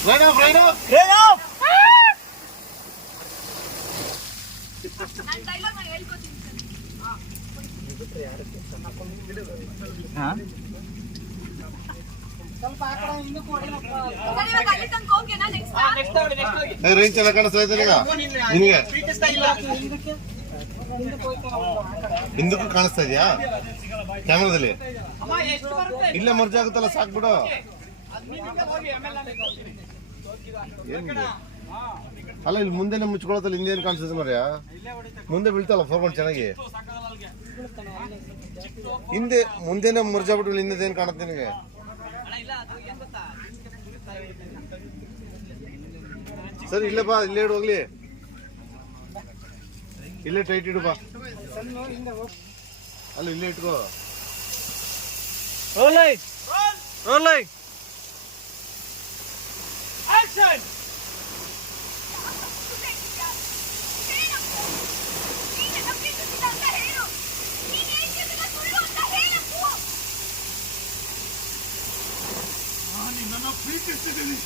Right up, right up. Rain off! ನಾನು dialogue ನಾನು ಹೇಳ್ಕೊತೀನಿ sir ಇವಾಗ ಅಲ್ಲಿ ತನಕ ಓಕೆನಾ ನೆಕ್ಸ್ಟ್ ರೈನ್ ಚೆನ್ನಾಗಿ ಕಾಣಿಸ್ತಾ ಇದ್ದಾರೆ ಈಗ ನಿನಗೆ ಹಿಂದಕ್ಕೂ ಕಾಣಿಸ್ತಾ ಇದೆಯಾ ಕ್ಯಾಮ್ರಾದಲ್ಲಿ ಇಲ್ಲೇ ಮರ್ಜ್ ಆಗುತ್ತಲ್ಲ ಸಾಕ್ಬಿಡು ಏನಿದೆ ಅಲ್ಲ ಇಲ್ಲಿ ಮುಂದೆನೆ ಮುಚ್ಕೊಳತ್ತಲ್ಲ ಹಿಂದೇನು ಕಾಣಿಸ್ತದೆ ಮರ್ಯಾ ಮುಂದೆ ಬೀಳ್ತಲ್ಲ ಫೋರ್ಕೊಂಡು ಚೆನ್ನಾಗಿ ಹಿಂದೆ ಮುಂದೆನೆ ಮುರ್ಜಾಬಿಟ್ಟು ಹಿಂದೆ ಏನು ಕಾಣುತ್ತೆ ನಿನಗೆ ಸರಿ ಇಲ್ಲೇ ಬಾ ಇಲ್ಲೇ ಇಡು ಹೋಗ್ಲಿ ಇಲ್ಲೇ ಟೈಟ್ ಇಡು ಬಾ ಅಲ್ಲ ಇಲ್ಲೇ ಇಟ್ಕೋ Rolling! Rolling! Action! ನಿನ್ನನ್ನು ಪ್ರೀತಿಸಿದ್ದೀನಿ